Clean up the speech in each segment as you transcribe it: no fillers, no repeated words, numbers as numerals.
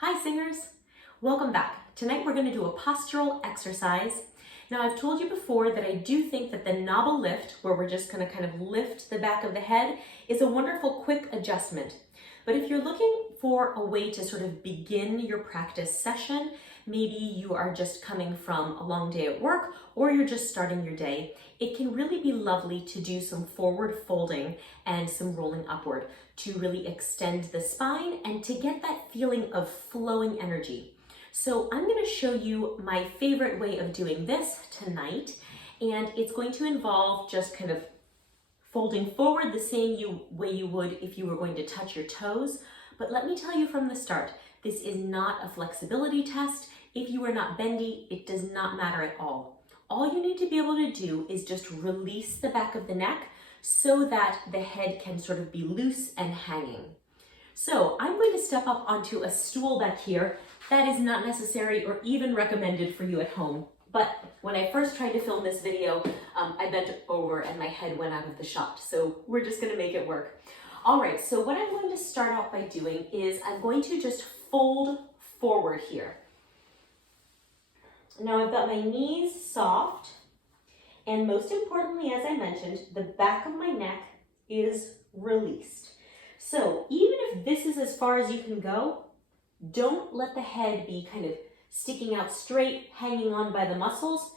Hi singers! Welcome back. Tonight we're going to do a postural exercise. Now I've told you before that I do think that the novel lift, where we're just going to kind of lift the back of the head, is a wonderful quick adjustment. But if you're looking for a way to sort of begin your practice session, maybe you are just coming from a long day at work or you're just starting your day, it can really be lovely to do some forward folding and some rolling upward to really extend the spine and to get that feeling of flowing energy. So I'm going to show you my favorite way of doing this tonight, and it's going to involve just kind of folding forward the same way you would if you were going to touch your toes. But let me tell you from the start, this is not a flexibility test. If you are not bendy, it does not matter at all. All you need to be able to do is just release the back of the neck so that the head can sort of be loose and hanging. So I'm going to step up onto a stool back here. That is not necessary or even recommended for you at home. But when I first tried to film this video, I bent over and my head went out of the shot. So we're just going to make it work. All right, so what I'm going to start out by doing is I'm going to just fold forward here. Now I've got my knees soft, and most importantly, as I mentioned, the back of my neck is released. So even if this is as far as you can go, don't let the head be kind of sticking out straight, hanging on by the muscles.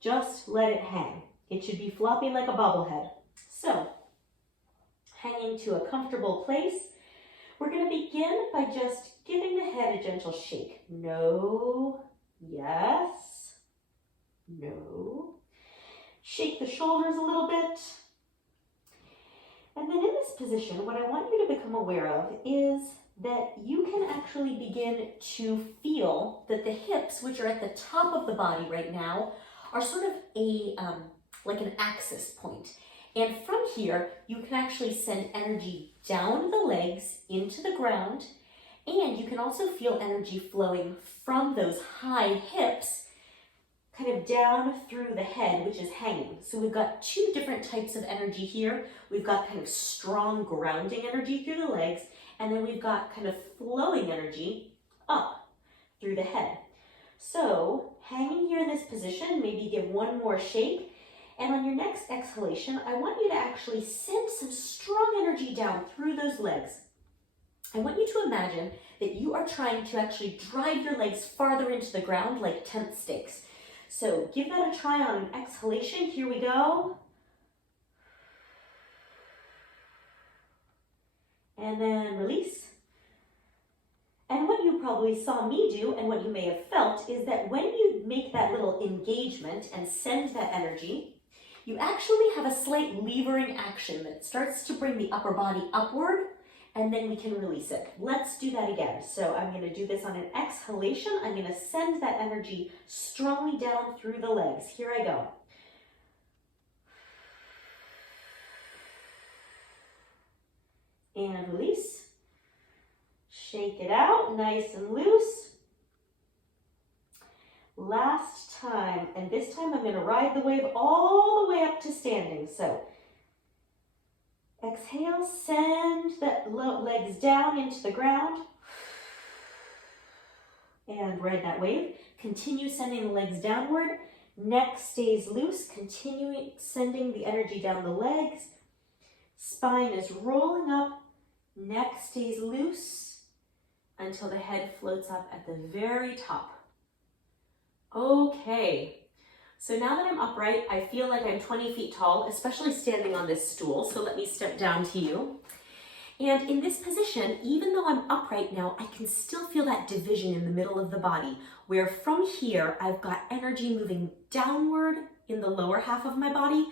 Just let it hang. It should be floppy like a bobblehead. So, hanging to a comfortable place, we're going to begin by just giving the head a gentle shake. No, yes, no. Shake the shoulders a little bit. And then in this position, what I want you to become aware of is that you can actually begin to feel that the hips, which are at the top of the body right now, are sort of like an axis point. And from here, you can actually send energy down the legs into the ground, and you can also feel energy flowing from those high hips kind of down through the head, which is hanging. So we've got two different types of energy here. We've got kind of strong grounding energy through the legs, and then we've got kind of flowing energy up through the head. So hanging here in this position, maybe give one more shake. And on your next exhalation, I want you to actually send some strong energy down through those legs. I want you to imagine that you are trying to actually drive your legs farther into the ground like tent stakes. So give that a try on an exhalation. Here we go. And then release. And what you probably saw me do, and what you may have felt, is that when you make that little engagement and send that energy, you actually have a slight levering action that starts to bring the upper body upward, and then we can release it. Let's do that again. So I'm going to do this on an exhalation. I'm going to send that energy strongly down through the legs. Here I go. And release. Shake it out, nice and loose. Last time, and this time I'm going to ride the wave all the way up to standing. So exhale, send the legs down into the ground and ride that wave. Continue sending the legs downward. Neck stays loose, continuing sending the energy down the legs. Spine is rolling up. Neck stays loose until the head floats up at the very top. Okay, so now that I'm upright, I feel like I'm 20 feet tall, especially standing on this stool. So let me step down to you. And in this position, even though I'm upright now, I can still feel that division in the middle of the body, where from here, I've got energy moving downward in the lower half of my body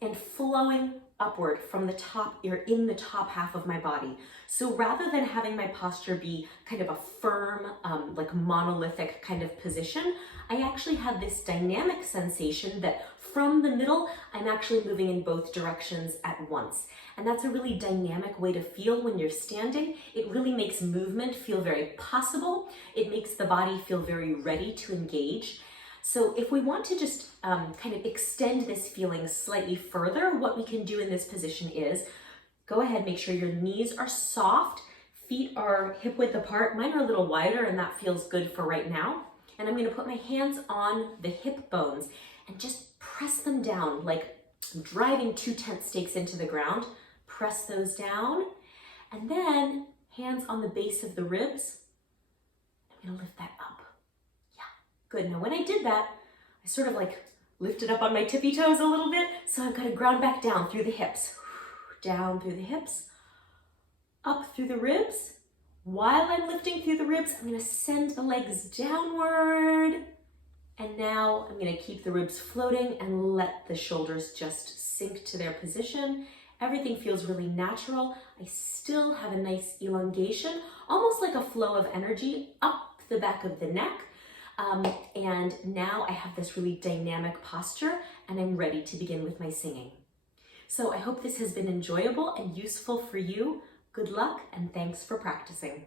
and flowing upward from the top, or in the top half of my body. So rather than having my posture be kind of a firm, like monolithic kind of position, I actually have this dynamic sensation that from the middle, I'm actually moving in both directions at once. And that's a really dynamic way to feel when you're standing. It really makes movement feel very possible. It makes the body feel very ready to engage. So if we want to just kind of extend this feeling slightly further, what we can do in this position is go ahead, make sure your knees are soft, feet are hip width apart. Mine are a little wider and that feels good for right now. And I'm gonna put my hands on the hip bones and just press them down like I'm driving 2 tent stakes into the ground. Press those down. And then hands on the base of the ribs. I'm gonna lift that up. Yeah, good. Now when I did that, I sort of like lifted up on my tippy toes a little bit. So I've got to ground back down through the hips. Down through the hips, up through the ribs. While I'm lifting through the ribs, I'm gonna send the legs downward. And now I'm gonna keep the ribs floating and let the shoulders just sink to their position. Everything feels really natural. I still have a nice elongation, almost like a flow of energy up the back of the neck. And now I have this really dynamic posture and I'm ready to begin with my singing. So I hope this has been enjoyable and useful for you. Good luck and thanks for practicing.